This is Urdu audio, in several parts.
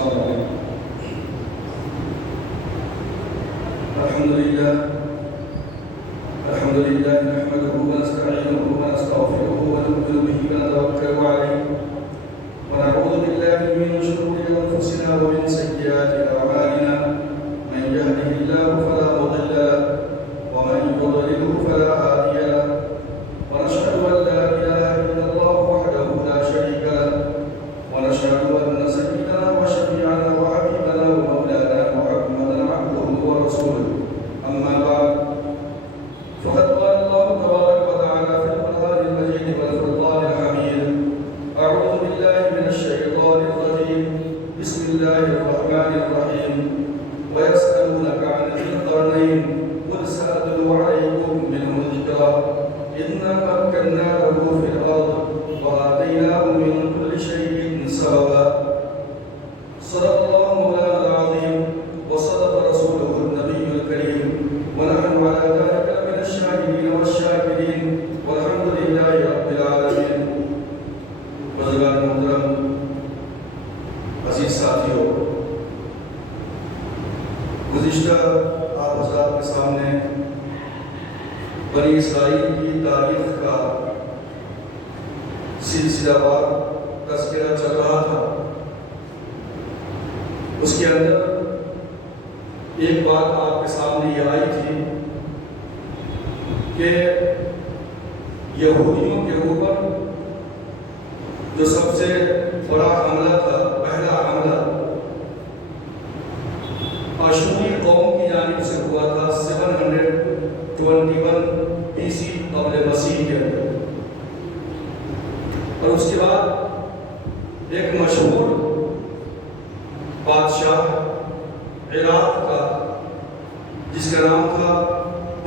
السلام علیکم. الحمد لله نحمده ونستعينه ونستغفره ونؤمن به ونتوكل عليه ونعوذ بالله من شرور انفسنا ومن سيئات اعمالنا من يهده الله فلا مضل له ومن يضلله فلا هادي له ونشهد ان لا اله الا الله وحده لا شريك له ونشهد ان سيدنا وشفيعنا وحبيبنا ومولانا محمدا عبده ورسوله. اما بعد فقد قال الله تبارك وتعالى في القرآن المجيد والفرقان الحميد: أعوذ بالله من الشيطان الرجيم. بسم الله الرحمن الرحيم. ويسألونك عن ذي القرنين قل سأتلو عليكم منه ذكرا إنا مكنا له في الأرض وآتيناه من كل شيء سببا. صدق الله مولانا العظيم وصدق رسوله النبي الكريم ونحن على ذلك من الشاهدين والشاكرين والحمد لله رب العالمین. بزرگان محترم، عزیز ساتھیوں، گزشتہ آپ حضرات کے سامنے بنی اسرائیل کی تاریخ کا سلسلہ وار تذکرہ چل رہا تھا. اس کے اندر ایک بات آپ کے سامنے یہ آئی تھی کہ یہودیوں کے اوپر جو سب سے بڑا حملہ تھا، پہلا حملہ آشوری قوم کی جانب سے ہوا تھا 721 BC قبل مسیح کے اندر. اور اس کے بعد ایک مشہور بادشاہ عراق کا جس کا نام تھا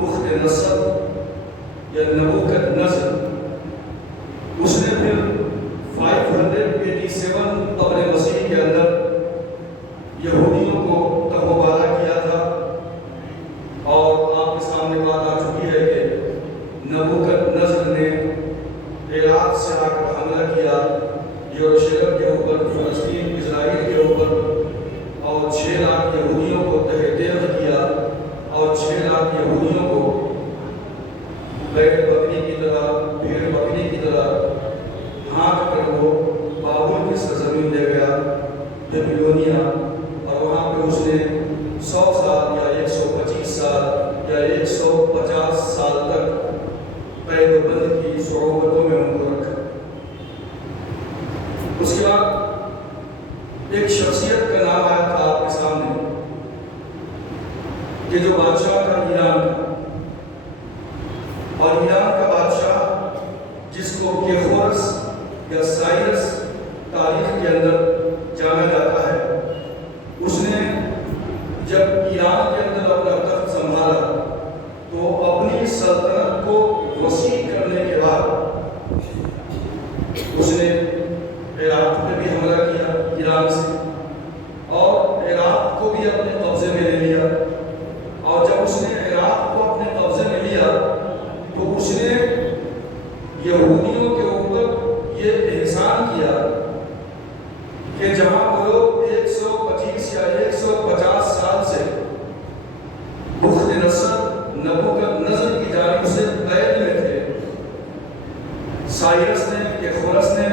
بخت نصر یا نبوکت نصر، اس نے پھر 587 قبل مسیح کے اندر یہودیوں کو تہوبارہ کیا تھا. اور آپ کے سامنے بات آ چکی ہے کہ نبوکت نصر نے عراق سے آ کر حملہ کیا یروشلم کے اوپر، فلسطین اسرائیل کے اوپر، اور 6 لاکھ یہودیوں کو تہہ تیغ کیا اور 6 لاکھ یہودیوں کو بھیڑ بکری کی طرح ہانک کر وہ بابل کی سرزمین لے گیا، بیبلونیا. اور وہاں پہ اس نے 100 سال یا 125 سال یا 150 سال تک قید و بند کی صعوبتوں میں ان کو رکھا. اس کے بعد ایک شخصیت کا نام آیا تھا آپ کے سامنے کہ جو بادشاہ تھا ایران کا، اور ایران کا بادشاہ جس کو کیخورس یا سائرس تاریخ کے اندر جانا جاتا ہے، اس نے جب ایران کے اندر اپنا تخت سنبھالا تو اپنی سلطنت کو وسیع کرنے کے بعد اس نے عراق پہ بھی حملہ کیا ایران سے، اور عراق کو بھی اپنے قبضے میں لے لیا. اور جب اس نے عراق کو اپنے قبضے میں لیا تو اس نے یہودیوں کے اوپر یہ احسان کیا کہ جہاں وہ لوگ 125 یا 150 سال سے بخت نصر نبوکت نصر کی جانب سے قید میں تھے، سائرس نے، کیخورس نے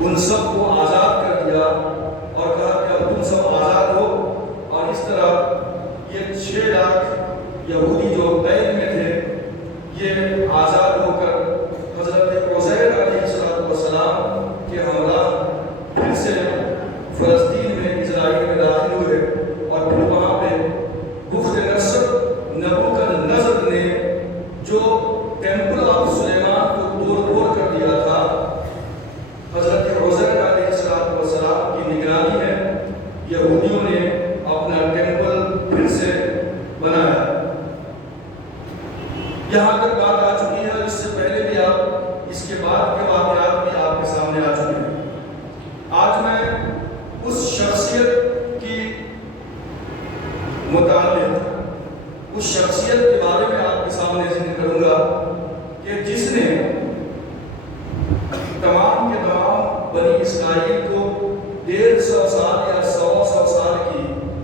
ان سب کو آزاد کر دیا اور کہا کہ اب تم سب آزاد ہو. اور اس طرح یہ 6 لاکھ یہودی جو قید میں تھے یہ آزاد ہو کر حضرت عزیر علیہ السلام کے ہمراہ پھر سے فلسطین میں اسرائیل میں داخل ہوئے. اور پھر وہاں پہ بخت نصر نبوکت نصر نے جو ٹیمپل آف سلیمان کو توڑ کر دیا تھا، حضرت عزیر علیہ السلام کی نگرانی میں یہودیوں نے اپنا ٹیمپل پھر سے بنایا. یہاں تک بات آ چکی ہے. اس سے پہلے بھی آپ اس کے بعد کے واقعات بھی آپ کے سامنے آ چکے ہیں. آج میں اس شخصیت کی متعلق اس شخصیت کے بارے میں آپ کے سامنے ذکر کروں گا کہ جس نے تمام کے تمام بنی اسرائیل کو 150 150 سال یا 100 سال کی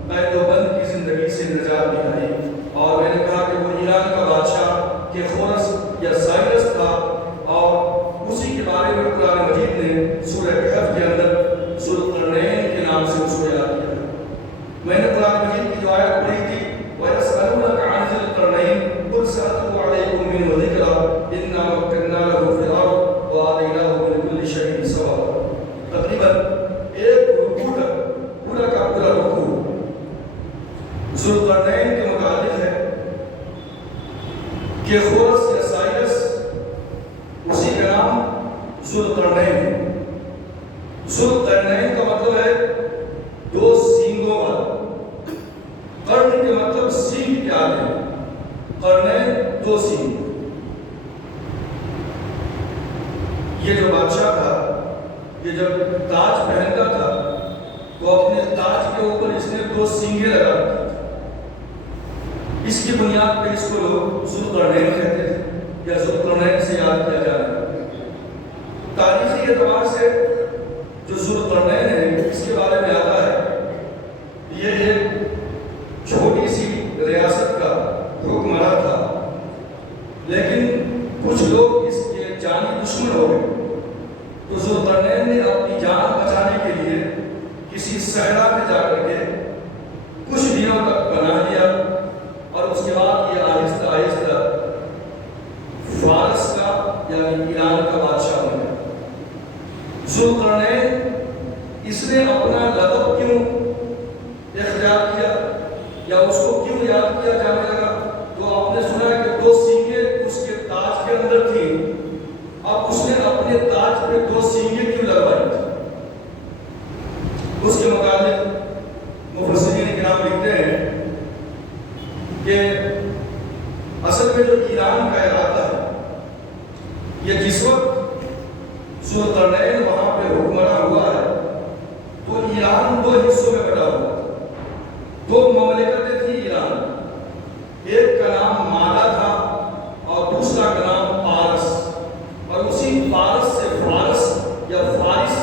قید و بند کی زندگی سے نجات دلائی. اور میں نے کہا کہ وہ ایران کا بادشاہ کہ خورس یا سائرس تھا، اور اسی کے بارے میں قرآن مجید نے سورہ کہف کے اندر ذوالقرنین کے نام سے اس کو یاد کیا ہے. میں نے قرآن مجید کی جو آیت پڑھی تھی وَيَسْأَلُونَكَ عَنِ ذِي الْقَرْنَيْنِ قُلْ سَأَتْلُو عَلَيْكُم مِّنْهُ ذِكْرًا إِنَّا مَكَّنَّا لَهُ فِي الْأَرْضِ وَآتَيْنَاهُ مِن كُلِّ شَيْءٍ سَبَبًا. تقریباً ایک رکوع تک پورا کا پورا رکوع ذوالقرنین کے متعلق ہے کہ خورس یا سائرس اسی کا نام ذوالقرنین ہے. ذوالقرنین کا مطلب ہے دو سینگوں والا. قرن کے مطلب سینگ کے آگے، قرنین دو سینگ. یہ جو بادشاہ تھا یہ جب تاج پہنتا تھا تو اپنے تاج کے اوپر اس نے دو سینگیں لگا دی. اس کی بنیاد پہ اس کو لوگ ذوالقرنین کہتے تھے یا ذوالقرنین سے یاد کیا جا رہا ہے. تاریخی اعتبار سے جو ذوالقرنین ہے اس کے بارے میں آتا ہے یہ ایک چھوٹی سی ریاست کا حکمراں تھا، لیکن کچھ لوگ اس کے جانی دشمن ہو گئے. تو ذوالقرنین نے اپنی جان بچانے کے لیے کسی صحرا میں جا کر کے کچھ دنوں تک پناہ لیا، اور اس کے بعد یہ آہستہ آہستہ فارس کا یعنی ایران کا بادشاہ بنا. ذوالقرنین اس نے اپنا لقب کیوں اختیار کیا یا اس کو کیوں یاد کیا جانے لگا؟ تو آپ نے سنا کہ دو سینگیں اس کے تاج کے اندر تھیں. اب اس نے اپنے تاج پہ دو سینگیں کیوں لگوائی تھی؟ اس کے متعلق مفسرین کرام لکھتے ہیں کہ اصل میں جو ایران کا علاقہ ہے یہ جس وقت ذوالقرنین وہاں پہ حکمراں ہوا ہے تو ایران دو حصوں میں بٹا ہوا تھا. دو مملکتیں تھیں ایران. ایک کا نام مادا تھا اور دوسرا کا نام پارس، اور اسی پارس سے فارس یا فارس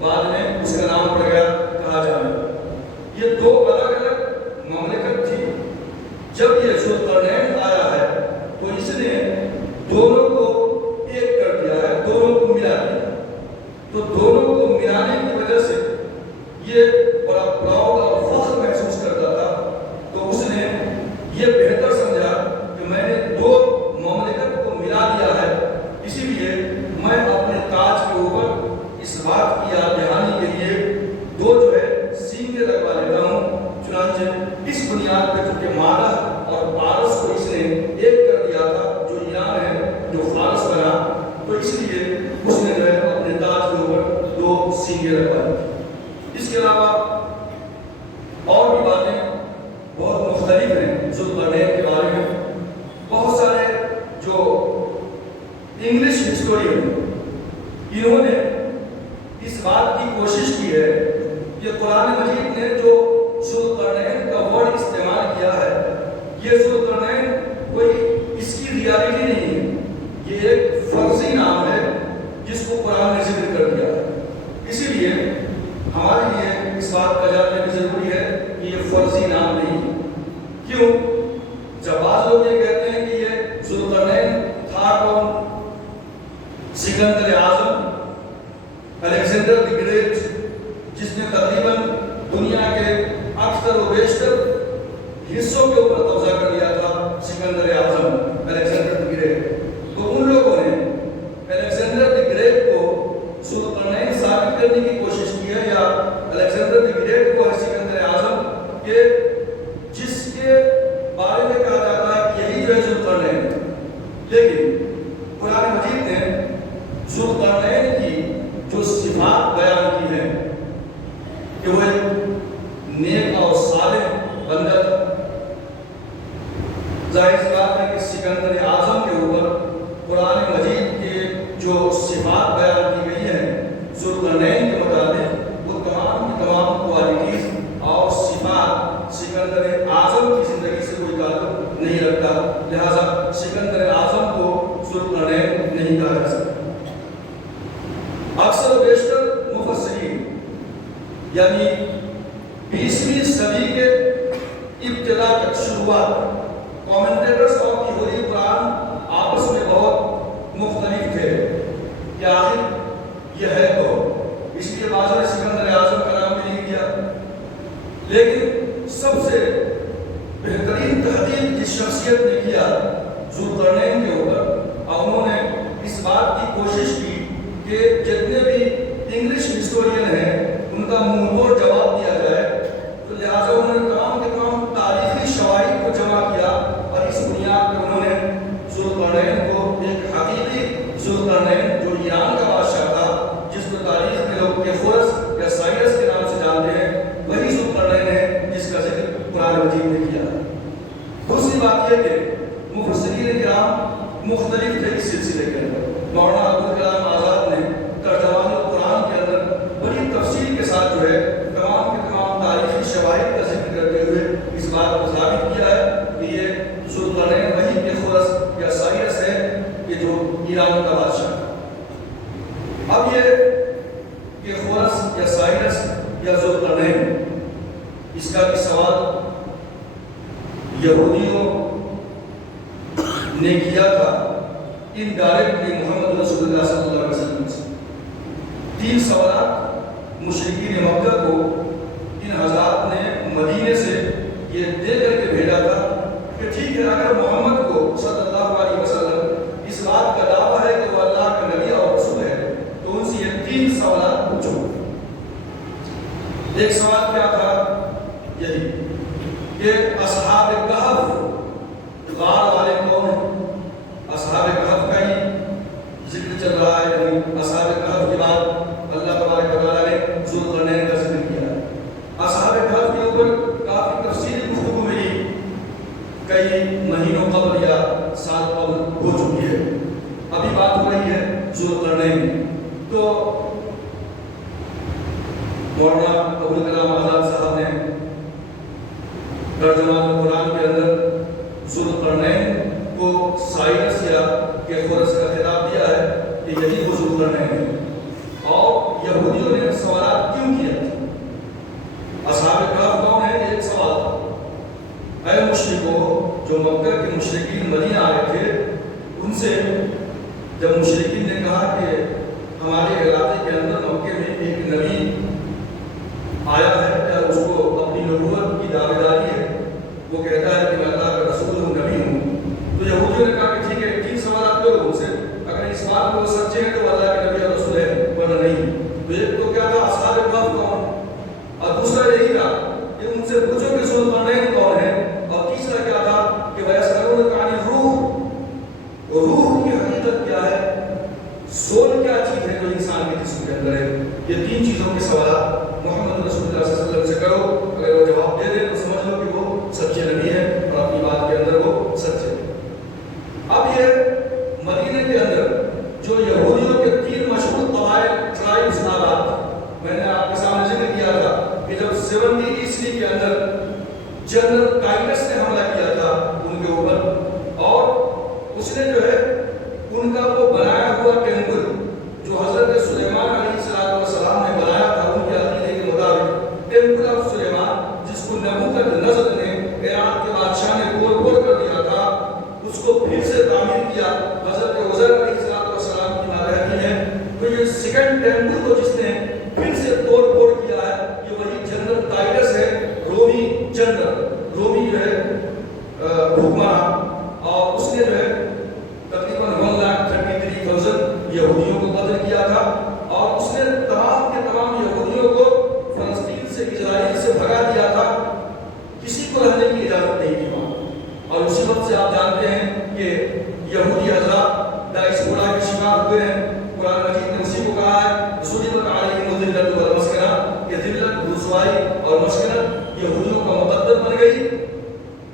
بعد میں اس کا نام پڑ گیا کہا جانے. یہ دو الگ الگ مملکت تھی. جب یہ ذوالقرنین آیا ہے تو اس نے دونوں کو ایک کر دیا ہے، دونوں کو ملا دیا. تو دونوں کو ملانے کی وجہ سے یہ بڑا پراؤڈ اور فخر محسوس کرتا تھا. تو اس نے یہ بہتر سمجھا کہ میں نے دو مملکت کو ملا دیا ہے، اسی لیے میں اپنے تاج کے اوپر اس بات کی یاد دہانی کے لیے دو جو ہے سینگیں لگوا لیتا ہوں. چنانچہ اس بنیاد پہ چونکہ مادا اور پارس کو اس نے ایک کر دیا تھا جو ایران ہے جو فارس بنا، تو اس لیے اس نے جو ہے اپنے تاج کے اوپر دو سینگیں لگوائی. اس کے علاوہ اور بھی باتیں بہت مختلف ہیں ذوالقرنین کے بارے میں. بہت سارے جو انگلش ہسٹورین انہوں نے اس بات کی کوشش کی ہے کہ قرآن مجید نے جو ذوالقرنین کا ورڈ استعمال کیا ہے یہ ذوالقرنین کوئی اس کی ریالٹی نہیں ہے، یہ ایک فرضی نام ہے جس کو قرآن نے ذکر کر دیا ہے. اسی لیے ہمارے لیے اس بات کا جاننا بھی ضروری ہے کہ یہ فرضی نام نہیں ہے. کیوں؟ جب بعض لوگ یہ کہتے ہیں کہ یہ ذوالقرنین تھا کون؟ سکندر اعظم، الیگزینڈر دی گریٹ، جس نے تقریباً دنیا کے اکثر و بیشتر حصوں کے اوپر قبضہ کر لیا تھا. سکندر اعظم، الیگزینڈر دی گریٹ. تو ان لوگوں نے الیگزینڈر دی گریٹ کو ذوالقرنین ثابت کرنے کی کوشش کی ہے، یا الیگزینڈر دی گریٹ کو ہے سکندر اعظم کہ جس کے بارے میں کہا جاتا ہے کہ یہی جو ہے ذوالقرنین. لیکن قرآن مجید نے ذوالقرنین کی جو صفات بیان کی ہیں کہ وہ ایک نیک اور صالح بندہ تھا. ظاہر سی بات ہے کہ سکندر اعظم کے اوپر قرآن مجید کے جو صفات بیان کی گئی ہیں ذوالقرنین کے متعلق وہ تمام کی تمام کوالٹیز اور صفات سکندر اعظم کی زندگی سے کوئی تعلق نہیں رکھتا. لہذا سکندر اعظم کو ذوالقرنین نہیں کہا جا سکتا. اکثر و بیشتر مفسرین یعنی 20ویں صدی کے ابتدا تک شروعات کامنٹیٹرز اور تھیوری قرآن آپس میں بہت مختلف تھے کہ آخر یہ ہے تو اس لیے بعض نے سکندر اعظم کا نام بھی نہیں دیا، لیکن سب سے بہترین تحقیق جس شخصیت نے کیا ذوالقرنین کے اوپر، اور انہوں نے اس بات کی کوشش کی کہ جتنے بھی انگلش ہسٹورین ہیں ان کا منہ توڑ جواب دیا جائے، تو لہٰذا انہوں نے تمام کے تمام تاریخی شواہد کو جمع کیا اور اس بنیاد پر انہوں نے ذوالقرنین کو ایک حقیقی ذوالقرنین جو ایران کا بادشاہ تھا، جس کو تاریخ میں لوگ کیفورس یا سائرس کے نام سے جانتے ہیں، وہی ذوالقرنین ہے جس کا ذکر قرآن مجید نے کیا۔ دوسری بات یہ کہ مفسرین کرام مختلف تھے اس سلسلے کے اندر۔ مولانا عبدالکلام آزاد نے ترجمان القرآن کے اندر بڑی تفصیل کے ساتھ جو ہے تمام کے تمام تاریخی شواہد کا ذکر کرتے ہوئے اس بات کو ثابت کیا ہے کہ یہ ذوالقرنین وہی کیفورس یا سائرس ہے کہ جو ایران کا بادشاہ تھا۔ اب یہ کیفورس یا سائرس یا ذوالقرنین، اس کا بھی سوال یہودیوں نے کیا تھا انڈائریکٹلی محمد رسول اللہ صلی اللہ علیہ وسلم سے۔ 3 سوالات مشرکین مکہ کو ان حضرات نے مدینے سے یہ دے کر کے بھیجا تھا کہ ٹھیک ہے، اگر محمد کو صلی اللہ علیہ وسلم اس بات کا دعویٰ ہے کہ وہ اللہ کا نبی اور رسول ہے، تو ان سے یہ 3 سوالات پوچھو۔ ایک سوال کیا تھا؟ یہی کہ اصحاب کہف غار والے کون ہیں؟ اصحاب کہف کا ہی ذکر چل رہا ہے، یعنی اصحاب کہف کے بعد اللہ تبارک و تعالیٰ نے ذوالقرنین کا ذکر کیا ہے۔ اصحاب کہف کے اوپر کافی تفصیلی گفتگو میری کئی مہینوں قبل یا سال قبل ہو چکی ہے، ابھی بات ہو رہی ہے ذوالقرنین۔ تو مولانا عبدالکلام آزاد صاحب نے ترجمان القرآن کے اندر ذوالقرنین کو سائرس یا کیفورس کا خطاب دیا ہے کہ یہی وہ ذوالقرنین ہے۔ اور یہودیوں نے سوالات کیوں کیا تھا؟ اصحاب کہف کون ہے؟ ایک سوال تھا۔ اے مشرکو، جو مکہ کے مشرکین مدینہ آئے تھے، ان سے جب مشرکین نے کہا کہ ہمارے علاقے کے اندر مکے میں ایک نبی آیا ہے، یا اس کو اپنی نبوت کی دعوے داری ہے، وہ کہتا ہے کہ میں اللہ کا رسول ہوں، نبی ہوں، تو یہودیوں نے کہا کہ ٹھیک ہے، 3 سوالات کرو ان سے، اگر اس بات کو سچے ہیں تو اللہ کے نبی اور رسول ہے، ورنہ نہیں۔ تو ایک تو کیا تھا اصحاب کہف کون، اور دوسرا یہی تھا کہ ان سے پوچھو کہ ذوالقرنین کون ہے، اور تیسرا کیا تھا کہ وَيَسْأَلُونَكَ عَنِ الرُّوحِ، روح کی حقیقت کیا ہے، سول کیا چیز ہے جو انسان کے جسم کے اندر ہے۔ یہ 3 چیزوں کے سوالات محمد رسول اللہ صلی اللہ علیہ وسلم سے کرو، اگر وہ جواب دے دے تو سمجھ لو کہ وہ سچے نبی ہے اور اپنی بات کے اندر وہ سچے ہیں۔ اب یہ مدینے کے اندر جو یہودیوں کے 3 مشہور قبائل ٹرائبز آباد، میں نے آپ کے سامنے ذکر کیا تھا کہ جب 70 عیسوی کے اندر جنرل ٹائٹس نے حملہ کیا تھا ان کے اوپر، اور اس نے جو ہے ان کا وہ بنایا ہوا ٹیمپل جو حضرت سلیمان علیہ السلام نے بنایا تھا، ان کے عقیدے کے مطابق ٹیمپل آف سلیمان، جس کو نبوکدنضر نے عراق کے بادشاہ نے توڑ کر دیا تھا، اس کو پھر سے تعمیر کیا حضرت عزیر علیہ السلام کی ماتحتی ہے۔ تو یہ سیکنڈ ٹیمپل کو جس نے پھر سے توڑ کیا ہے، یہ وہی جنرل ٹائٹس ہے، رومی جنرل، رومی جو ہے حکمران، اور اس نے جو ہے تقریباً 1,33,000 یہودیوں کو قتل کیا تھا، اور اس نے تمام کے تمام یہودیوں کو فلسطین سے، اسرائیل سے بھگا دیا تھا، کسی کو رہنے کی اجازت نہیں تھی وہاں۔ اور اسی وقت سے آپ جانتے ہیں کہ یہودی حضرات ڈائسپورا کے شکار ہوئے ہیں۔ قرآن مجید نے اسی کو کہا ہے ضُرِبَتْ عَلَيْهِمُ الذِّلَّةُ وَالْمَسْكَنَةُ، کہ ذلت، رسوائی اور مسکنت یہودیوں کا مقدر بن گئی۔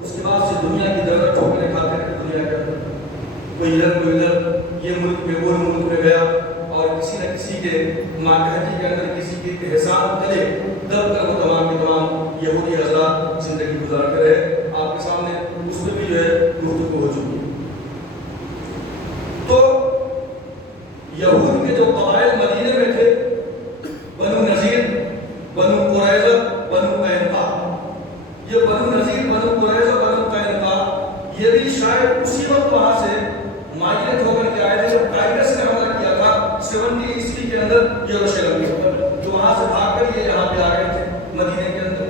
اس کے بعد سے دنیا کی دولت ٹھوکریں کھاتے ہیں، دنیا کے اندر کوئی ادھر کوئی ادھر، یہ ملک میں وہ ملک میں گیا، اور کسی نہ کسی کے ماتحتی کے اندر کسی کے احسان تلے دب کر وہ تمام کے تمام یہودی حضرات زندگی گزارتے رہے۔ آپ کے سامنے اس میں بھی جو ہے گفتگو ہو چکی ہے۔ تو یہود کے جو قبائل مدینے میں تھے، بنو نذیر، بنو مشکل جو وہاں سے بھاگ کر یہ یہاں پہ آ گئے تھے مدینے کے اندر.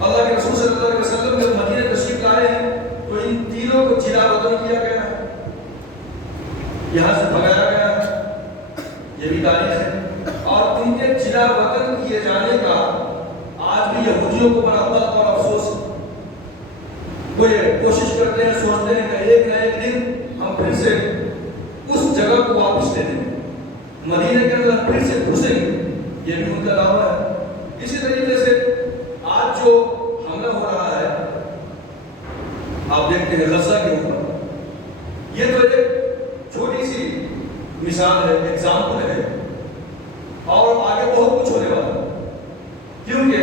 اللہ کے رسول صلی اللہ علیہ وسلم جب مدینے تشریف لائے ہیں تو ان تینوں کو جلا وطن کیا گیا ہے, یہاں سے بھگایا گیا ہے, یہ بھی تاریخ ہے. اور ان کے جلا وطن کیے جانے کا آج بھی یہودیوں کو بڑا غلط اور افسوس ہے. وہ یہ کوشش کرتے ہیں, سوچتے ہیں کہ ایک نہ ایک دن ہم پھر سے اس جگہ کو واپس لے دیں, مدینے کے اندر پھر سے گھسیں گے, یہ بھی ان کا دعویٰ ہے. اسی طریقے سے آج جو حملہ ہو رہا ہے آپ دیکھتے ہیں غزہ کے اوپر, یہ تو ایک چھوٹی سی مثال ہے, ایگزامپل ہے, اور آگے بہت کچھ ہونے والا ہے. کیونکہ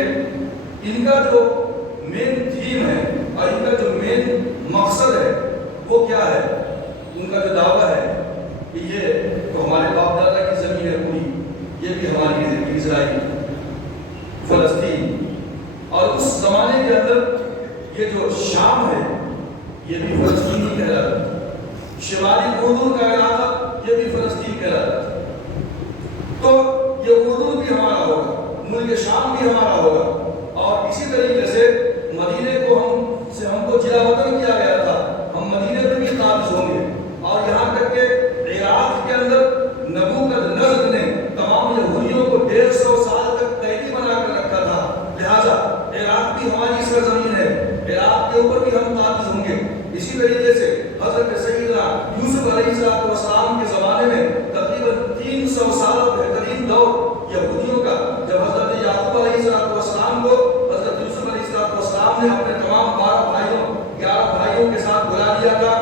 ان کا جو مین تھیم ہے اور ان کا جو مین مقصد ہے وہ کیا ہے, ان کا جو دعویٰ ہے کہ یہ تو ہمارے باپ دادا کی زمین ہے پوری, یہ بھی ہماری ہے, اسرائیل, فلسطین, اور اس زمانے کے اندر یہ جو شام ہے یہ بھی فلسطین ہی کہلاتا ہے, شمالی اردن کا علاقہ یہ بھی فلسطین کہلاتا ہے. تو یہ اردن بھی ہمارا ہوگا, ملک شام بھی ہمارا ہوگا, اور اسی طریقے سے مدینے کو ہم کو جلا وطن کیا گیا تھا, ہم مدینے میں بھی قابض ہوں گے. اور یہاں تک کہ عراق کے اندر نبوکدنضر نے تمام یہودیوں کو 150 سال تک قیدی بنا کر رکھا تھا, لہذا عراق بھی ہماری سرزمین ہے, عراق کے اوپر بھی ہم قابض ہوں گے. اسی طریقے سے حضرت سیدنا یوسف علیہ السلام کے زمانے میں تقریباً 300 سال بہترین دور یہودیوں کا, جب حضرت یعقوب علیہ السلام کو حضرت یوسف علیہ السلام نے اپنے تمام 11 بھائیوں کے ساتھ بلا لیا تھا,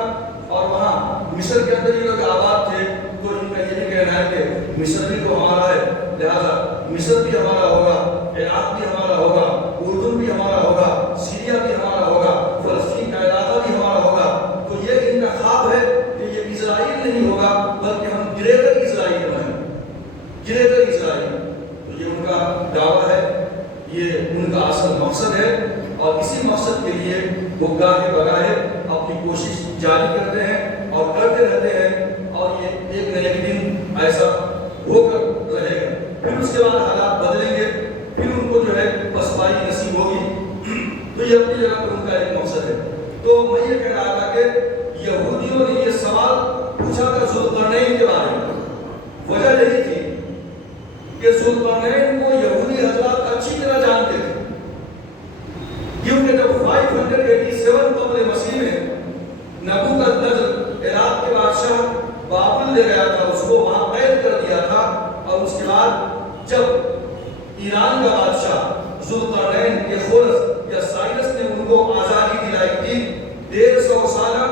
اور وہاں مصر کے اندر یہ لوگ آباد تھے, تو ان کا یہ کہنا ہے کہ مصر بھی تو ہمارا ہے, لہذا مصر بھی ہمارا ہوگا, عراق بھی ہمارا ہوگا, اردن بھی ہمارا ہوگا, سیریا بھی ہمارا ہوگا, فلسطین کا علاقہ بھی ہمارا ہوگا. تو یہ ان کا خواب ہے کہ یہ اسرائیل نہیں ہوگا بلکہ ہم گریٹر اسرائیل میں ہیں, گریٹر اسرائیل. تو یہ ان کا دعویٰ ہے, یہ ان کا اصل مقصد ہے, اور اسی مقصد کے لیے وہ گاہے بگاہے اپنی کوشش جاری کرتے ہیں اور کرتے رہتے ہیں, اور یہ ایک نہ ایک دن ایسا ہو کر رہے گا. پھر اس کے بعد حالات بدلیں گے, پھر ان کو جو ہے پسپائی نصیب ہوگی. تو یہ اپنی جگہ پر ان کا ایک مقصد ہے. تو میں یہ کہہ رہا تھا کہ یہودیوں نے یہ سوال پوچھا تھا ذوالقرنین کے بارے میں, وجہ یہی تھی کہ ذوالقرنین کو یہودی حضرات اچھی طرح جانتے تھے, کیونکہ جب 587 قبل مسیح میں نبوکدنضر عراق کے بادشاہ بابل لے گیا تھا, اس کو وہاں قید کر دیا تھا, اور اس کے بعد جب ایران کا بادشاہ ذوالقرنین کے خورس یا سائرس نے ان کو آزادی دلائی تھی, 150 سالہ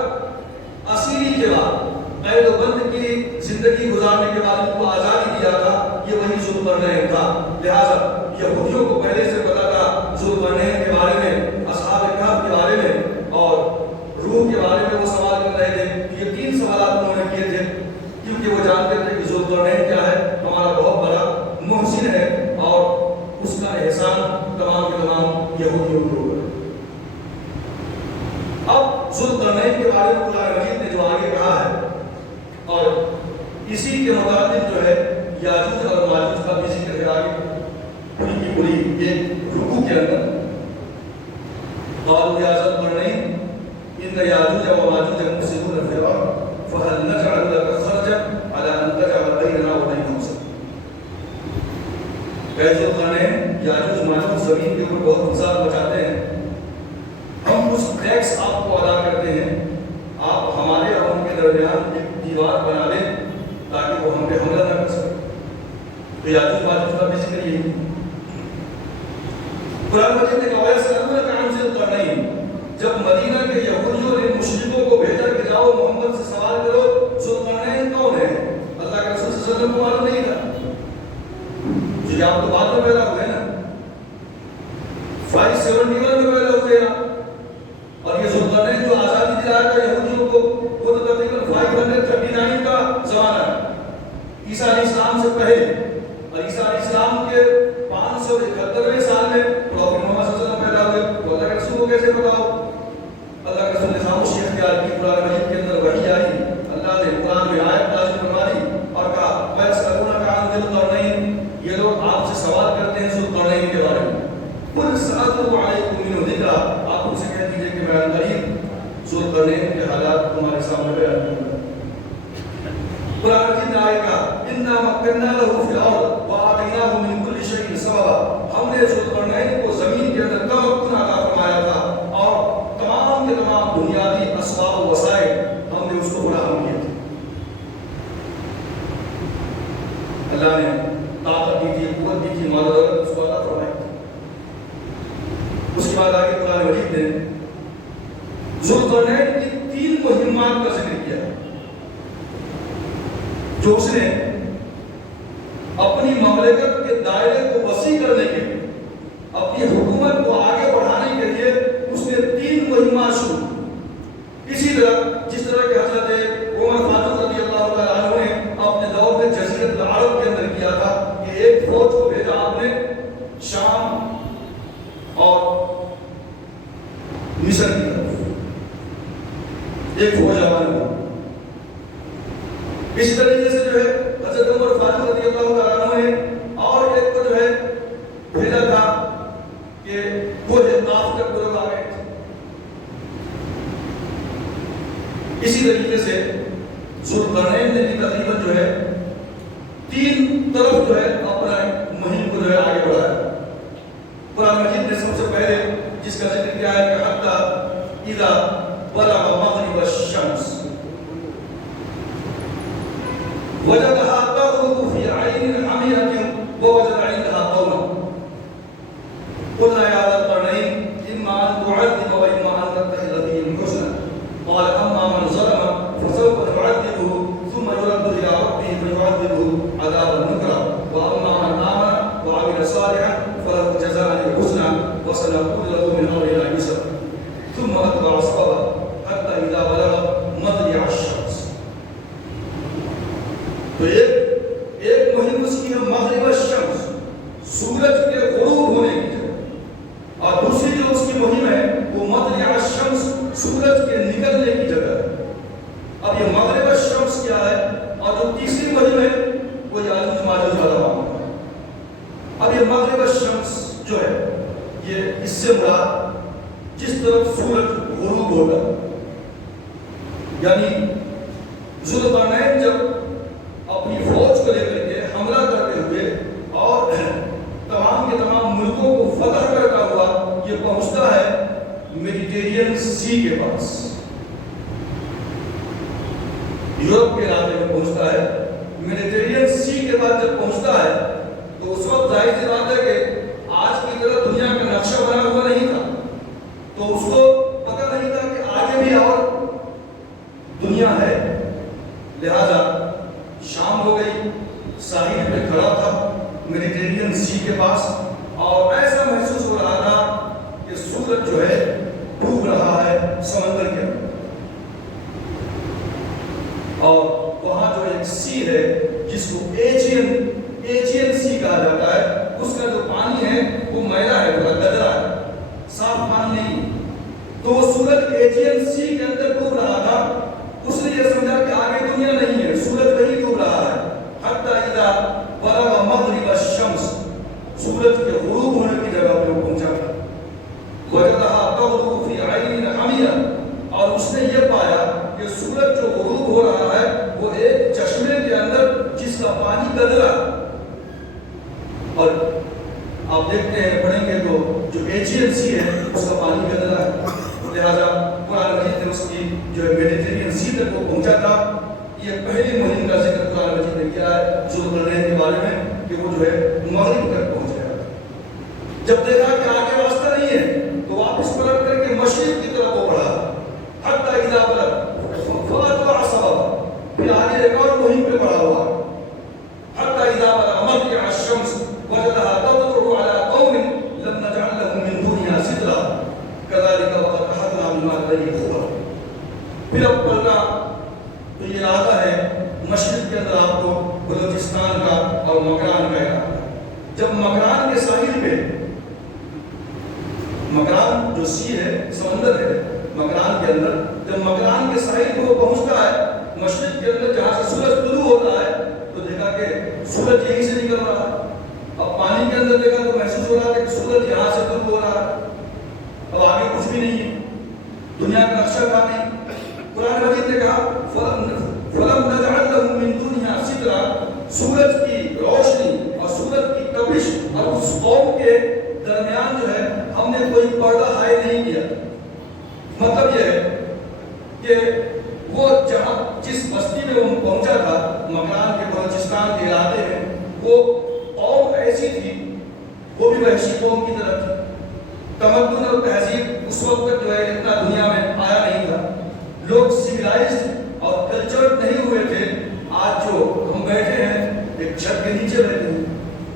اسیری کے بعد قید و بند کی زندگی گزارنے کے بعد ان کو آزادی دیا تھا, یہ وہی ذوالقرنین تھا. لہذا یہودیوں کو پہلے سے پتا تھا ذوالقرنین کے بارے میں, اصحاب کہف کے بارے میں, اور روح کے بارے میں وہ سوال کر رہے تھے. یہ 3 سوالات انہوں نے کیے تھے, کیونکہ وہ جانتے تھے کہ ذوالقرنین کیا ہے, ہمارا بہت بڑا محسن ہے, اور اس کا احسان تمام کے تمام یہودیوں کو ہوگا. اب ذوالقرنین کے بارے میں قرآن مجید نے جو آگے کہا ہے, اور اسی کے متعلق جو ہے یاجوج اور ماجوج کا بھی ذکر ہے آگے پوری کی پوری ایک رکوع کے اندر. قالوا يا ذا القرنين إن ياجوج وماجوج مفسدون في الأرض فهل نجعل لك خرجا على أن تجعل بيننا وبينهم سدا. اے ذو القرنین, یاجوج ماجوج زمین کے اوپر بہت فساد مچاتے ہیں, ہم کچھ ٹیکس آپ کو ادا کرتے ہیں, آپ ہمارے اور ان کے درمیان ایک دیوار بنا لیں تاکہ وہ ہم پہ حملہ نہ کر سکے. تو یاجوج ماجوج کا بھی ذکر یہی. قرآن مجید نے کہا سلامت عن ذی القرنین, جب مدینہ کے یہودیوں نے مشرکوں کو بھیجا کہ جاؤ محمد سے سوال کرو ذوالقرنین کون ہے, اللہ کے رسول صلی اللہ علیہ وسلم کو معلوم نہیں تھا, جو آپ تو بعد میں پیدا ہوئے نا, 571 میں پیدا ہوئے نا, اور یہ ذوالقرنین جو آزادی دلایا تھا یہودیوں کو وہ تو تقریباً 539 کا زمانہ ہے, عیسیٰ علیہ السلام سے پہلے. اور عیسیٰ علیہ السلام کے 571ویں سال میں پروفیٹ محمد صلی اللہ علیہ وسلم پیدا ہوئے. تو اللہ کے رسول کو کیسے پتا ہو؟ اللہ کے رسول نے خاموشی اختیار کی, قرآن مجید کے اندر وحی آئی, اللہ نے قرآن میں آیت نازل فرمائی اور کہا وَيَسْأَلُونَكَ عَنِ ذِي الْقَرْنَيْنِ, قل سأتلو علیکم منہ ذکرا، آپ ان سے کہہ دیجئے کہ میں قریب ذوالقرنین کے حالات تمہارے سامنے بیان کروں گا۔ قرآن مجید نے آئے کہا اِنَّا مَكَّنَّا لَهُ فِي الْأَرْضِ وَآتَيْنَاهُ مِن كُلِّ شَيْءٍ سَبَبًا، ہم نے ذوالقرنین کو زمین کے اندر تمکن عطا فرمایا تھا اور تمام کے تمام دنیاوی اسباب و وسائل ہم نے اس کو فراہم کیے تھے۔ اللہ نے طاقت دی تھی، قوت دی تھی، مال و دولت اس کو عطا فرمائی تھی۔ اس کے بعد آگے قرآن مجید نے ذوالقرنین کی 3 مہمات کا ذکر کیا جو اس نے اپنی مملکت کے دائرے کو وسیع کرنے کے لیے، اپنی حکومت کو آگے بڑھانے کے لیے اس نے 3 مہمات شروع۔ اسی طرح جس طرح کہ حضرت عمر فاروق رضی اللہ تعالیٰ عنہ نے اپنے دور میں جزیرۃ العرب کے اندر کیا تھا کہ ایک فوج کو بھیجا آپ نے شام اور مصر کی طرف، ایک فوج ہمارے ہوا۔ اسی طریقے سے جو ہے حضرت عمر فاروق رضی اللہ تعالیٰ عنہ نے اور ایک کو جو ہے بھیجا تھا کہ وہ طاف تک لوگ آ گئے تھے۔ اسی طریقے سے ذوالقرنین نے بھی تقریباً جو ہے 3 طرف جو ہے اپنا مہم کو جو ہے آگے بڑھایا۔ قرآن مجید نے سب سے پہلے جس کا ذکر کیا ہے کہ حتی اذا بلغ مغرب الشمس وجدها تغرب في عين حمية ووجد عندها قوما قلنا يا ذا القرنين إما أن تعذب وإما أن تتخذ فيهم حسنا قال أما من ظلم فسوف نعذبه ثم يرد إلى ربه فيعذبه عذابا نكرا وأما من آمن وعمل صالحا فله جزاء الحسنى وسنقول له من أمرنا يسرا ثم أتبع سببا حتى إذا بلغ مطلع الشمس۔ تو ایک مہم اس کی ہے مغرب الشمس، سورج کے غروب ہونے کی جگہ، اور دوسری جو اس کی مہم ہے وہ مطلع الشمس، سورج کے نکلنے کی جگہ ہے۔ اب یہ مغرب الشمس کیا ہے اور جو تیسری مہم ہے وہ یاجوج ماجوج والا معاملہ ہے۔ اب یہ مغرب الشمس جو ہے یہ اس سے مراد جس طرف سورج غروب ہوگا، یعنی ذوالقرنین جب اپنی فوج کو لے کر کے حملہ کرتے ہوئے اور تمام کے تمام ملکوں کو فتح کرتا ہوا یہ پہنچتا ہے میڈیٹرینین سی کے پاس، یورپ کے علاقے میں پہنچتا ہے۔ میڈیٹرینین سی کے پاس جب پہنچتا ہے تو اس وقت ظاہر سی بات ہے کہ آج کی طرح دنیا کا نقشہ بنا ہوا نہیں تھا، تو اس کو پتہ نہیں تھا کہ آگے بھی اور دنیا ہے، لہذا شام ہو گئی، ساحل پہ کھڑا تھا میڈیٹرینین سی کے پاس، اور ایسا محسوس ہو رہا تھا کہ سورج جو ہے ڈوب رہا ہے سمندر کے اندر، اور وہاں جو ایک سی ہے جس کو ایجین سی کہا جاتا ہے، اس کا جو پانی ہے وہ میلا ہے، تھوڑا گدرا ہے، صاف پانی نہیں، تو وہ سورج ایجین سی کے اندر ڈوب رہا تھا۔ اس نے یہ سمجھا کہ آگے دنیا نہیں ہے، سورج وہی ڈوب رہا ہے۔ حتی اذا بلغ مغرب الشمس، سورج کے غروب ہونے کی جگہ پہ وہ پہنچا، وجدها تغرب في عين حمیہ، اور اس نے یہ پایا کہ سورج جو غروب ہو رہا ہے وہ ایک چشمے کے اندر جس کا پانی گدرا، اور آپ دیکھتے ہیں پڑھیں گے تو جو ایجین سی ہے اس کا پانی گدرا ہے، لہذا قرآن مجید نے اس کی جو میڈیٹرینین سی تک وہ پہنچا تھا۔ یہ پہلی مہم کا ذکر قرآن مجید نے کیا ہے ذوالقرنین کے بارے میں کہ وہ جو ہے مغرب تک پہنچ گیا۔ جب دیکھا کہ آگے راستہ نہیں ہے تو واپس پلٹ کر کے مشرق کی طرف وہ بڑھا، حتی اذا بلغ فأتبع سببا، پھر آگے ایک اور مہم پہ بڑھا ہوا، حتی اذا بلغ مطلع الشمس وجدها تطلع على قوم لم نجعل لهم من دونها سترا كذلك وقد أحطنا بما لديه خبرا۔ پھر اب پلٹا تو یہ علاقہ ہے مشرق کے اندر آپ کو بلوچستان کا اور مکران کا علاقہ۔ جب مکران کے ساحل پہ، مکران جو سی ہے سمندر ہے مکران کے اندر، جب مکران کے ساحل پہ وہ پہنچتا ہے مشرق کے اندر جہاں سے سورج طلوع ہوتا ہے تو دیکھا کہ سورج یہیں سے نکل رہا ہے۔ اب پانی کے اندر دیکھا تو محسوس ہو رہا ہے کہ سورج یہاں سے طلوع اب آگے کچھ بھی نہیں ہے، دنیا کا نقشہ تھا نہیں۔ قرآن مجید نے کہا فَلَمْ نَجْعَلْ لَهُ مِن دُونِهَا سِتْرًا، سورج کی روشنی اور سورج کی تپش اور اس قوم کے درمیان جو ہے ہم نے کوئی پردہ حائل نہیں کیا۔ مطلب یہ ہے کہ وہ جہاں جس بستی میں وہ پہنچا تھا، مکران کے بلوچستان کے علاقے میں، وہ قوم ایسی تھی، وہ بھی وحشی قوم کی طرح تھی۔ تمدن اور تہذیب اس وقت تک جو ہے اتنا دنیا میں آیا نہیں تھا، لوگ سویلائزڈ اور کلچرڈ نہیں ہوئے تھے۔ آج جو ہم بیٹھے ہیں ایک چھت کے نیچے بیٹھے ہیں،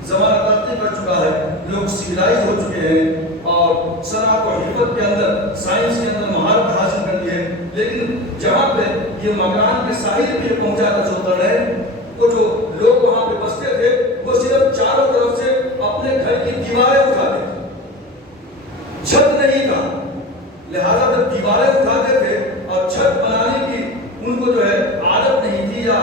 زمانہ ترقی کر چکا ہے، لوگ سویلائز ہو چکے ہیں اور صنعت اور حرفت کے اندر، سائنس کے اندر مہارت حاصل کر لی ہے، لیکن جہاں پہ یہ مکران کے ساحل پہ پہنچا تھا ذوالقرنین، وہ جو لوگ وہاں پہ بستے تھے وہ صرف چاروں طرف سے اپنے گھر کی دیواریں اٹھاتے تھے، چھت نہیں تھا، لہذا جب دیواریں اٹھاتے تھے اور چھت بنانے کی ان کو جو ہے عادت نہیں تھی یا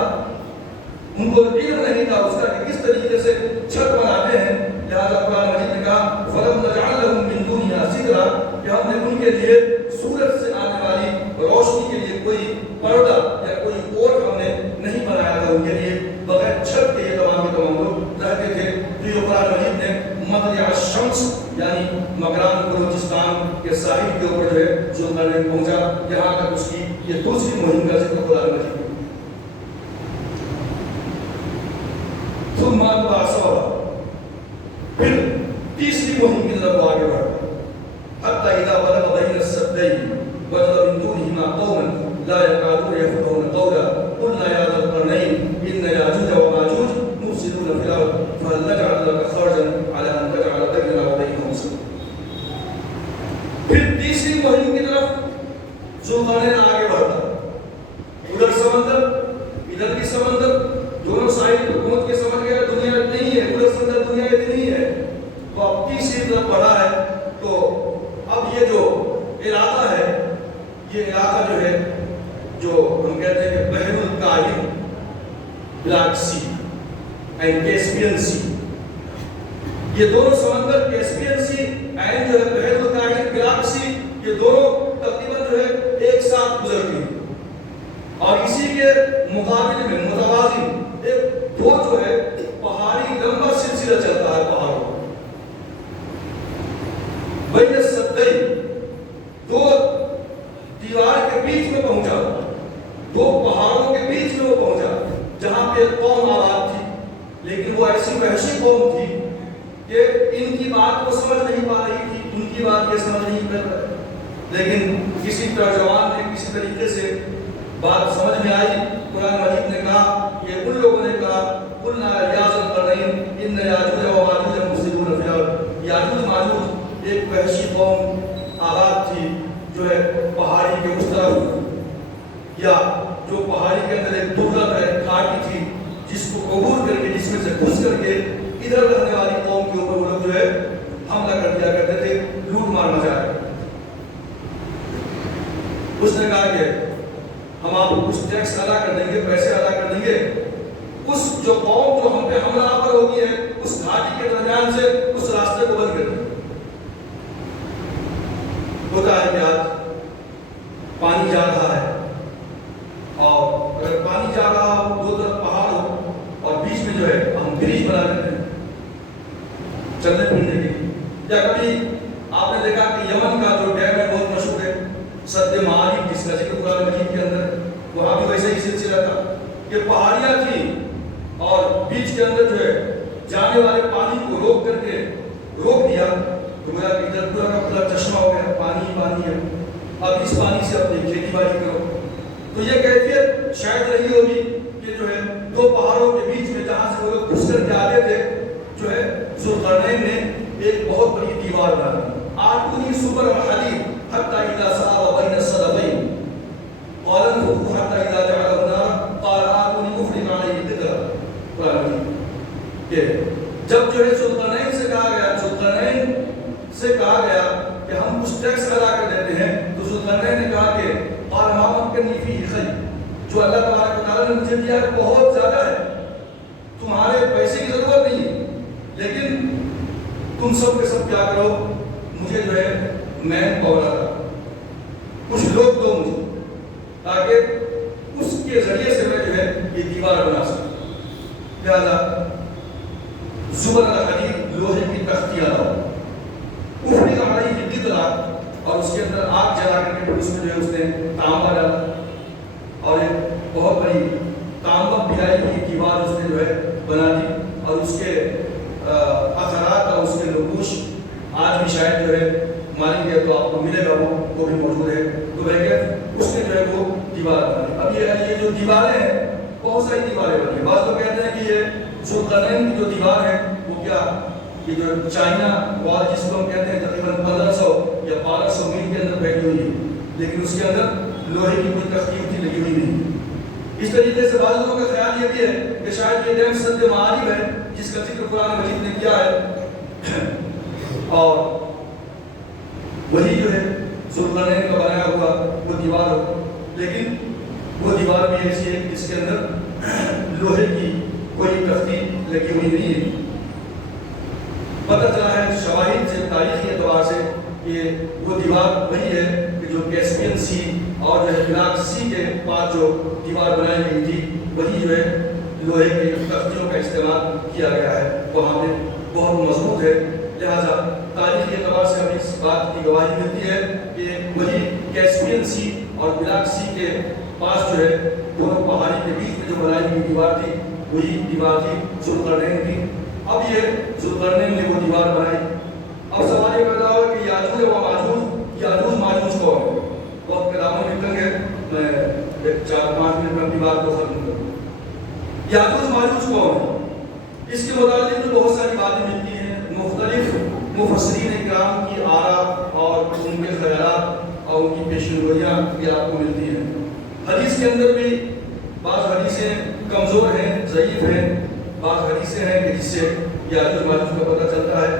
ان کو علم نہیں تھا اس کا کہ کس طریقے سے چھت بناتے ہیں، لہذا قرآن مجید نے کہا فَلَمْ نَجْعَلْ لَهُم مِّن دُونِهَا سِتْرًا، کہ ہم نے ان کے لیے سورج سے آنے والی روشنی کے لیے کوئی پردہ یا کوئی اور ہم نے نہیں بنایا تھا ان کے لیے، بغیر چھت کے یہ تمام کے تمام لوگ رہتے تھے۔ تو یہ قرآن مجید نے مطلع الشمس یعنی مکران بلوچستان کے ساحل کے اوپر جو ہے ذوالقرنین پہنچا، یہاں تک اس کی یہ دوسری مہم کا ذکر قرآن مجید میں۔ ثم اتبع سببا، پھر تیسری مہم کی طرف آگے بڑھا، حتی اذا بلغ بین السدین وجد من دونہما قوما لا يكادون يفقهون قولا قلنا يا ذا القرنين ان ياجوج وماجوج مفسدون في الارض فهل نجعل لك خرجا على ان تجعل بيننا وبينهم سدا۔ پھر تیسری مہم کی طرف ذوالقرنین آگے بڑھتا، ادھر سمندر ادھر بھی سمندر، دونوں سائڈ کو پہنچ کے سمجھ گیا دنیا نہیں ہے، ادھر سمندر دنیا نہیں ہے، تو اب تیسری طرف بڑھا ہے۔ تو اب یہ جو علاقہ ہے، یہ علاقہ جو ہے جو ہم کہتے ہیں کہ بحر الکاہل، بلیک سی اینڈ کیسپین سی، یہ دونوں سمندر کیسپین سی اینڈ جو ہے بحر الکاہل بلیک سی، یہ دونوں تقریباً جو ہے ایک ساتھ گزرتی ہیں، اور اسی کے مقابل میں متوازی ایک دو جو ہے پہاڑی لمبا سلسلہ چلتا ہے پہاڑوں بین السدین، دو دیوار کے بیچ میں پہنچا، دو پہاڑوں کے بیچ میں وہ پہنچا جہاں پہ قوم آباد تھی، لیکن وہ ایسی وحشی قوم تھی کہ ان کی بات کو سمجھ نہیں پا رہی تھی، ان کی بات یہ سمجھ نہیں کر رہے، لیکن کسی ترجمان نے کسی طریقے سے بات سمجھ میں آئی۔ قرآن مجید نے کہا، یہ ان لوگوں نے کہا قلنا یا ذا القرنین ان یاجوج وماجوج مفسدون فی الارض، یاجوج ماجوج ایک وحشی قوم آباد تھی جو ہے پہاڑی کے اس طرف، یا جو پہاڑی کے اندر ایک دولت ہے کھاٹی تھی جس کو عبور کر کے جس میں سے گھس کر کے ادھر رہنے والی قوم کے اوپر وہ لوگ جو ہے حملہ کر دیا کرتے تھے، لوٹ مار مچا کر۔ اس نے کہا کہ ہم آپ کو کچھ ٹیکس ادا کر دیں گے، پیسے ادا کر دیں گے، اس جو قوم جو ہم پہ حملہ آور ہوتی ہے اس گھاٹی کے درمیان سے اس راستے کو بند کر دیں۔ ہوتا ہے کہ آج پانی جا رہا ہے، اور اگر پانی جا رہا ہو، دو طرف پہاڑ ہو اور بیچ میں جو ہے ہم برج بنا لیتے ہیں چلنے پھرنے کے لیے، یا کبھی آپ نے دیکھا کہ یمن کا جو ڈیم ہے بہت مشہور ہے سد معارف، جس کا ذکر قرآن مجید کے اندر، وہاں بھی ویسے ہی سلسلہ تھا کہ پہاڑیاں تھیں اور بیچ کے اندر جو ہے جانے والے پانی کو روک کر کے روک دیا، تو گویا کہ ادھر پورا کا پورا چشمہ ہو گیا، پانی ہی پانی ہے، اب اس پانی سے اپنی کھیتی باڑی کرو۔ تو یہ کیفیت شاید رہی ہوگی کہ جو ہے دو پہاڑوں کے بیچ میں جہاں سے وہ لوگ گھس کر کے آتے تھے، جو ہے ذوالقرنین نے ایک بہت بڑی دیوار بنا دی۔ آتونی سبر الحدید حتی اذا ساوى بین الصدفین قال انفخوا حتی اذا جعله نارا قال آتونی افرغ علیہ قطرا۔ قرآن مجید کہ جب جو ہے ذوالقرنین سے کہا گیا، ذوالقرنین سے کہا گیا کہ ہم کچھ ٹیکس ادا کر دیتے ہیں، تو ذوالقرنین نے کہا کہ قال ما مكنني فيه خير، جو اللہ تبارک و تعالیٰ نے مجھے دیا ہے بہت زیادہ ہے، تمہارے پیسے کی ضرورت نہیں ہے، لیکن تم سب کے سب کیا کرو، مجھے جو ہے مین پاور تھا، کچھ لوگ دو مجھے، تاکہ اس کے ذریعے سے میں جو ہے یہ دیوار بنا سکوں۔ لہٰذا زبر الحدید، لوہے کی تختیاں لاؤ، افریقہ علیہ کی قطرہ، اور اس کے اندر آگ جلا کر کے اس میں جو ہے اس نے تانبا ڈالا، اور ایک بہت بڑی تانبا پھیلائی ہوئی دیوار اس نے جو ہے بنا دی، اور اس کے اثرات اور اس کے نقوش آج بھی شاید جو ہے مانیں گے تو آپ کو ملے گا، وہ بھی موجود ہے۔ تو اس نے جو ہے وہ دیوار بنائی۔ اب یہ جو دیواریں ہیں بہت ساری دیواریں بنی ہیں۔ بعض لوگ کہتے ہیں کہ یہ ذوالقرنین کی جو دیوار ہے وہ کیا، یہ جو چائنا وال جس کو ہم کہتے ہیں تقریباً 1500 یا 1200 میل کے اندر بیٹھی ہوئی ہے، لیکن اس کے اندر لوہے کی کوئی تختی لگی ہوئی نہیں۔ اس طریقے سے بعض لوگوں کا خیال یہ بھی ہے کہ شاید یہ ڈیم سد معارف ہے جس کا ذکر قرآن مجید نے کیا ہے، اور وہی جو ہے ذوالقرنین کا بنایا ہوا وہ دیوار ہو، لیکن وہ دیوار بھی ایسی ہے جس کے اندر لوہے کی کوئی تختی لگی ہوئی نہیں ہے۔ پتہ چلا ہے شواہد سے، تاریخی اعتبار سے، کہ وہ دیوار وہی ہے کہ جو کیسپین سی اور جو ہے بلاک سی کے پاس جو دیوار بنائی گئی تھی، وہی جو ہے لوہے کی تختیوں کا استعمال کیا گیا ہے، وہاں پہ بہت مضبوط ہے۔ لہٰذا تاریخی اعتبار سے ہمیں اس بات کی گواہی ملتی ہے کہ وہی کیسپین سی اور بلاک سی کے پاس جو ہے دونوں پہاڑی کے بیچ میں جو بنائی ہوئی دیوار تھی وہی دیوار تھی ذوالقرنین کی۔ اب یہ ذوالقرنین نے وہ دیوار بنائی۔ اب سوال یہ پیدا ہوا کہ یاجوج و ماجوج، یاجوج ماجوج کون ہے؟ وقت کے دامن نکل گئے، میں 4-5 منٹ میں اپنی بات کو ختم کروں۔ یاجوج ماجوج کون ہے؟ اس کے متعلق تو بہت ساری باتیں ملتی ہیں، مختلف مفسرین کرام کی آراء اور ان کے خیالات اور ان کی پیشن گوئیاں بھی آپ کو ملتی ہیں۔ حدیث کے اندر بھی بعض حدیثیں کمزور ہیں، ضعیف ہیں، بعض حدیثیں ہیں کہ جس سے یاجوج ماجوج کا پتہ چلتا ہے۔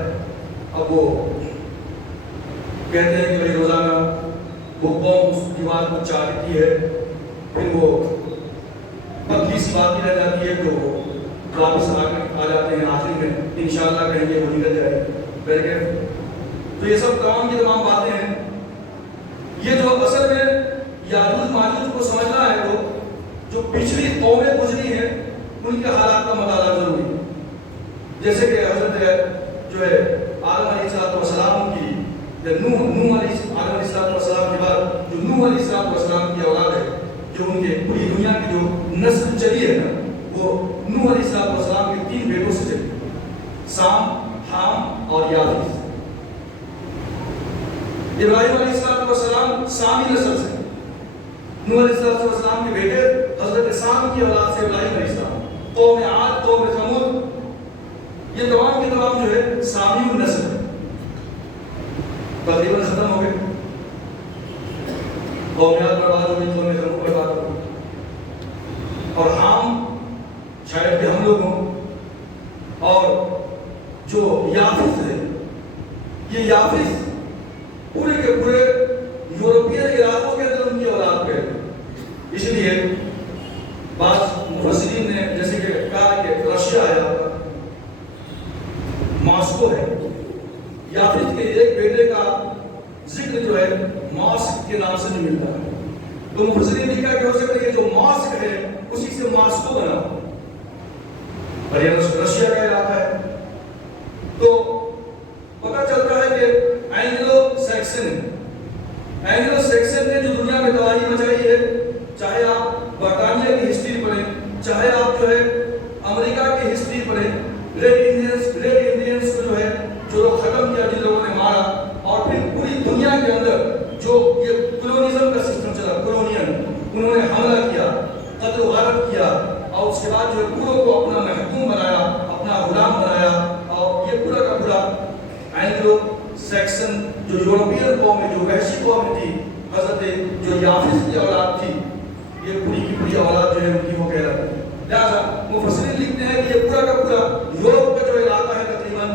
اب وہ کہتے ہیں کہ روزانہ وہ قوم اس دیوار کو چاٹتی ہے، پھر وہ پتلی سی بات رہ جاتی ہے تو وہ واپس آ جاتے ہیں، آخر میں انشاءاللہ کہیں گے وہ نکل جائے گی۔ تو یہ سب تمام کی تمام باتیں ہیں۔ یہ جو اصل میں یاجوج ماجوج کو سمجھنا ہے تو جو پچھلی قومیں گزری ہیں ان کے حالات کا مطالعہ ضروری ہے۔ جیسے کہ حضرت جو ہے آدم علیہ السلام کی، یا نوح علیہ السلام کے بعد جو نوح علیہ السلام کی اولاد ہے، جو ان کے پوری دنیا کی جو نسل چلی ہے نا، وہ نوح علیہ السلام کے 3 بیٹوں سے چلی، سام، حام اور یافیث۔ ابراہیم علیہ السلام سامی نسل سے، نوح علیہ السلام کے بیٹے حضرت سام کی اولاد سے ابراہیم علیہ السلام، قوم عاد، قوم ثمود، یہ تمام کے تمام جو ہے سامی نسل ہے، تقریباً ختم ہو گئے۔ قوم عاد برباد ہو گئی، قوم ثمود برباد ہو گئی، اور حام شاید بھی ہم لوگ ہوں، اور جو یافیث ہے، یہ یافیث پورے کے پورے یورپین علاقوں کے اندر ان کی اولاد پہ، اس لیے بعض مفسرین نے جیسے کہ کہا کہ رشیا ہے، ماسکو ہے، یافیث کے ایک بیٹے کا ذکر جو ہے ماسک کے نام سے نہیں ملتا ہے، تو مفسرین نے کہا کہ ہو سکتا ہے کہ جو ماسک ہے اسی سے ماسکو بنا، اور یہ رشیا کا علاقہ ہے۔ تو پتہ چلتا ہے کہ اینگلو سیکسن نے جو دنیا میں تباہی مچائی ہے، چاہے آپ برطانیہ کی ہسٹری پڑھیں، چاہے آپ جو ہے امریکہ کی ہسٹری پڑھیں، ریڈ انڈینز کو جو ہے جو لوگ ختم کیا، جن لوگوں نے مارا، اور پھر پوری دنیا کے اندر جو یہ کلونیزم کا سسٹم چلا، کلونین، انہوں نے حملہ کیا، قتل و غارت کیا، اور اس کے بعد جو ہے پوروں کو اپنا محکوم بنایا، اپنا غلام بنایا، اور یہ پورا کا پورا اینگلو سیکسن جو یورپین قوم ہے، جو وحشی قوم تھی، حضرت جو یافیث کی اولاد تھی، یہ پوری کی پوری اولاد جو ہے ان کی وہ کہہ رہا ہے۔ لہٰذا مفسرین لکھتے ہیں کہ یہ پورا کا پورا یورپ کا جو علاقہ ہے تقریباً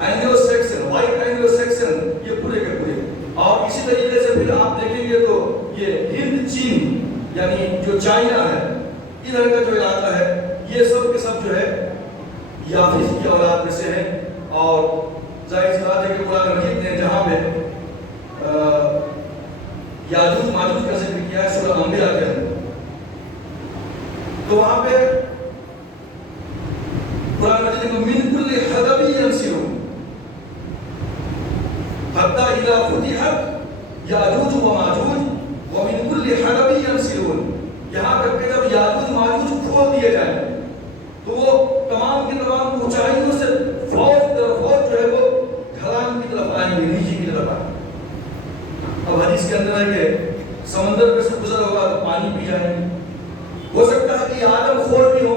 Anglo Saxon, white Anglo Saxon, یہ پورے کے پورے، اور اسی طریقے سے پھر آپ دیکھیں گے تو یہ ہند چین یعنی جو چائنا ہے، ادھر کا جو علاقہ ہے، یہ سب کے سب جو ہے یافیث کی اولاد میں سے ہیں۔ اور ظاہر سی بات ہے کہ قرآن مجید نے جہاں پہ یاجوج ماجوج کا ذکر کیا ہے سورہ انبیاء کے اندر. تو وہاں پہ قرآن مجید میں من کل حدب ینسلون حتی اذا فتحت یاجوج و ماجوج ومن کل حدب ینسلون. یہاں تک کہ جب یاجوج ماجوج کھول دیے جائیں تو وہ تمام کی تمام اونچائیوں سے فوج در فوج جو ہے وہ ڈھلان کی طرف آئیں گے، نیچے کی طرف آئیں گے. اب حدیث کے اندر ہے کہ سمندر پہ سے گزر ہوگا تو پانی پی جائیں گے. ہو سکتا ہے کہ یہ عالم خور بھی ہو.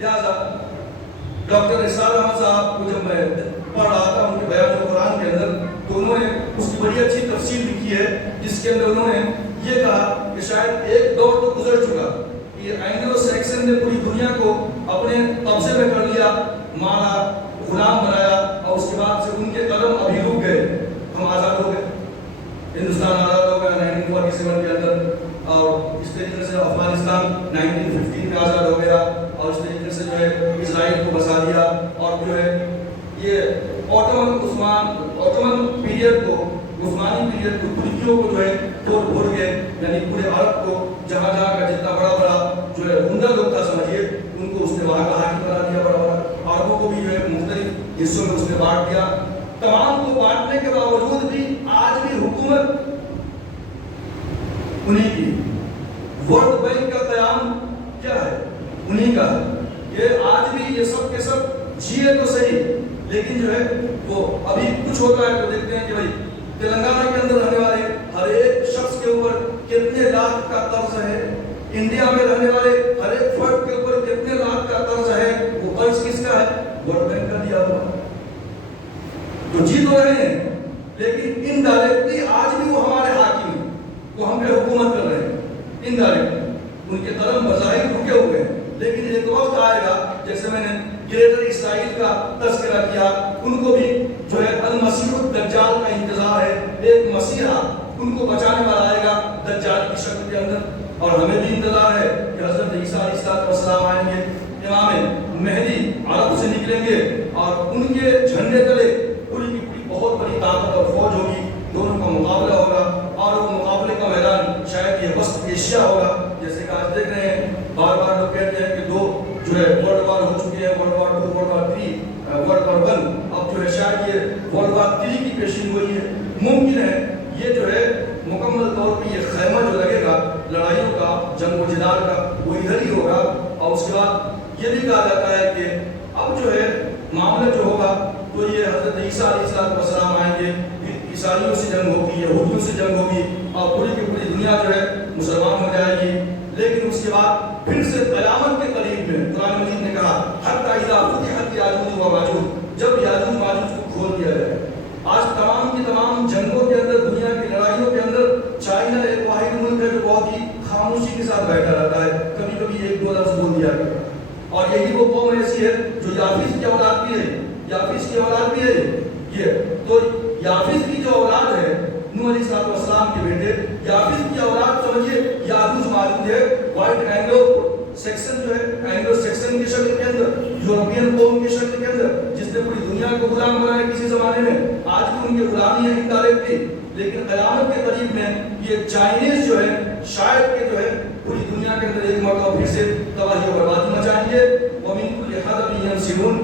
لہٰذا ڈاکٹر اسرار احمد صاحب کو جب میں پڑھ رہا تھا ان کے بیان قرآن کے اندر تو انہوں نے اس کی بڑی اچھی تفصیل لکھی ہے جس کے اندر انہوں نے یہ کہا کہ شاید ایک دور تو گزر چکا کہ اینگلو سیکسن نے پوری دنیا کو اپنے قبضے میں کر لیا، مارا، غلام بنایا اور اس کے بعد سے ان کے قدم ابھی رک گئے. ہم آزاد ہو گئے، ہندوستان آزاد ہو گیا 1947 کے اندر، اور اس طریقے سے افغانستان 1915 میں آزاد ہو گیا، اور اس طریقے سے جو ہے اسرائیل کو بسا دیا، اور جو ہے یہ اوٹومن پیریڈ کو، عثمانی پیریڈ کو، ترکیوں کو جو ہے توڑ پھوڑ کے، یعنی پورے عرب کو جہاں جہاں کا جتنا بڑا بڑا جو ہے عمدہ لوگ تھا سمجھیے ان کو اس نے وہاں کا حاکم بنا دیا. بڑا بڑا عربوں کو بھی جو ہے مختلف حصوں میں اس نے بانٹ دیا. تمام کو بانٹنے کے باوجود بھی آج بھی حکومت انہیں کی. ورلڈ بینک کا قیام کیا ہے؟ انہیں کا ہے. یہ آج بھی یہ سب کے سب جیے تو صحیح، لیکن جو ہے وہ ابھی کچھ ہوتا ہے تو دیکھتے ہیں کہ بھائی تلنگانہ کے اندر رہنے والے ہر ایک شخص کے اوپر کتنے لاکھ کا قرض ہے، انڈیا میں رہنے والے ہر ایک فرد کے اوپر کتنے لاکھ کا قرض ہے. وہ قرض کس کا ہے؟ ورلڈ بینک کا دیا ہوا. تو جی تو رہے ہیں لیکن انڈائریکٹلی آج بھی وہ ہمارے حاکم ہیں، وہ ہم پہ حکومت کر رہے ہیں انڈائریکٹلی. ان کے قدم بظاہر رکے ہوئے ہیں، لیکن ایک وقت آئے گا جیسے میں نے گریٹر اسرائیل کا تذکرہ کیا، ان کو بھی جو ہے المسیح الدجال کا انتظار ہے. ایک مسیحا ان کو بچانے والا آئے گا دجال کی شکل کے اندر، اور ہمیں بھی انتظار ہے کہ حضرت عیسیٰ علیہ السلام آئیں گے، امام مہدی عرب سے نکلیں گے، اور ان کے جھنڈے تلے پوری کی پوری بہت بڑی طاقت اور فوج ہوگی. دونوں کا مقابلہ ہوگا، اور وہ مقابلے کا میدان شاید یہ وسط ایشیا ہوگا. جیسے کہ آج دیکھ رہے ہیں بار بار لوگ کہتے ہیں کہ دو جو ہے ورلڈ وار ہو چکے ہیں، world war 2، world war 3، world war 1. اب جو ہے شاید یہ ورلڈ وار 3 کی پیشین ہوئی ہے. ممکن ہے یہ جو ہے مکمل طور پہ یہ خیمہ جو لگے گا لڑائیوں کا، جنگ و جدال کا، وہ ادھر ہی ہوگا. اور اس کے بعد یہ بھی کہا جاتا ہے کہ اب جو ہے معاملہ جو ہوگا تو یہ حضرت عیسیٰ علیہ السلام آئیں گے، عیسائیوں سے جنگ ہوگی، یہودیوں سے جنگ ہوگی، اور پوری کی پوری دنیا جو ہے مسلمان ہو جائے گی. لیکن اس کے بعد پھر سے قیامت کے قریب میں قرآن مجید نے کہا حتی اذا فتحت یاجوج و ماجوج، جب یاجوج ماجوج کو کھول دیا جائے. آج تمام کی تمام جنگوں کے اندر، دنیا کی لڑائیوں کے اندر چائنا ایک واحد ملک ہے جو بہت ہی خاموشی کے ساتھ بیٹھا رہتا ہے. کبھی کبھی ایک دو لفظ بول دیا کرتا ہے. اور یہی وہ قوم ایسی ہے جو یافیس کی اولاد بھی ہے، یافیس کی اولاد بھی ہے. یہ تو یافیس کی جو اولاد ہے نوح علیہ السلام کے بیٹے، یافیس کی اولاد سمجھیے یاجوج ماجوج ہے. وائٹ اینگلو سیکشن جو ہے، اینگلو سیکشن کی شکل کے اندر، یورپین قوم کی شکل کے اندر، جس نے پوری دنیا کو غلام بنایا کسی زمانے میں. آج بھی ان کی غلامی ہے انڈائریکٹلی. لیکن قیامت کے قریب میں یہ چائنیز جو ہے شاید کہ جو ہے پوری دنیا کے اندر ایک مرتبہ پھر سے تباہی و بربادی مچائیں گے. وَمِن كُلِّ حَدَبٍ يَنْسِلُونَ،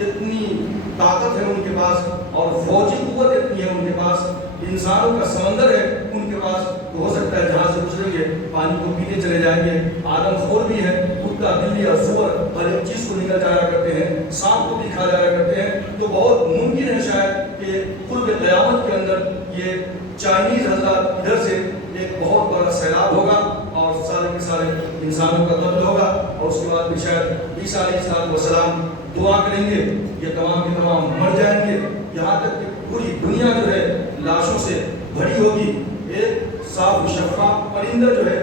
اتنی طاقت ہے ان کے پاس، اور فوجی قوت اتنی ہے ان کے پاس، انسانوں کا سمندر ہے ان کے پاس. تو ہو سکتا ہے جہاں سے گزریں گے پانی کو پینے چلے جائیں گے. آدم خور بھی ہے، کتا، بلی اور سور ہر ایک چیز کو نکل جایا کرتے ہیں، سانپ کو بھی کھا جایا کرتے ہیں. تو بہت ممکن ہے شاید کہ قرب قیامت کے اندر یہ چائنیز حضرات ادھر سے ایک بہت بڑا سیلاب ہوگا اور سارے کے سارے انسانوں کا قتل ہوگا. اور اس کے بعد بھی شاید عیسیٰ علیہ السلام دعا کریں گے، یہ تمام کے تمام مر جائیں گے. یہاں تک کہ پوری دنیا جو ہے لاشوں سے بھری ہوگی. ایک صاف شفاف پرندہ جو ہے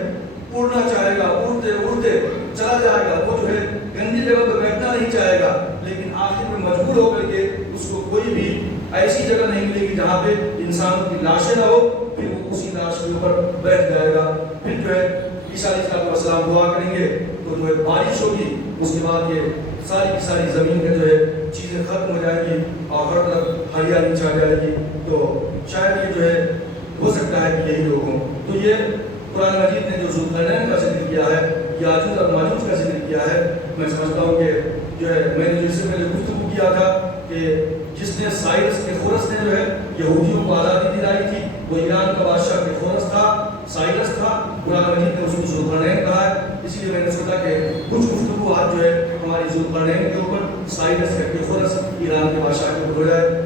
اڑنا چاہے گا، اڑتے اڑتے چلا جائے گا. وہ جو ہے گندی جگہ پہ بیٹھنا نہیں چاہے گا، لیکن آخر میں مجبور ہو کر کے اس کو کوئی بھی ایسی جگہ نہیں ملے گی جہاں پہ انسان کی لاشیں نہ ہو. پھر وہ اسی لاش کے اوپر بیٹھ جائے گا. پھر جو ہے عیسیٰ علیہ السلام دعا کریں گے تو جو ہے بارش ہوگی. اس کے بعد یہ ساری کی ساری زمین میں جو ہے چیزیں ختم ہو جائیں گی اور ہر طرف ہریالی چھا جائے گی. تو شاید یہ جو ہے ہو سکتا ہے کہ یہی لوگ ہوں. تو یہ قرآن مجید نے جو ذوالقرنین کا ذکر کیا ہے، یاجوج اور ماجوج کا ذکر کیا ہے، میں سمجھتا ہوں کہ جو ہے میں نے اس سے پہلے گفتگو کیا تھا کہ جس نے سائرس کے خورس نے جو ہے یہودیوں کو آزادی دلائی تھی وہ ایران کا بادشاہ کے خورس تھا، سائرس تھا، قرآن مجید نے اس کو ذوالقرنین کہا ہے۔ اسی لیے میں نے سوچا کہ کچھ گفتگو آج جو ہے ہماری ذوالقرنین کے اوپر، سائرس کے خورس ایران کے بادشاہ کے اوپر ہو جائے۔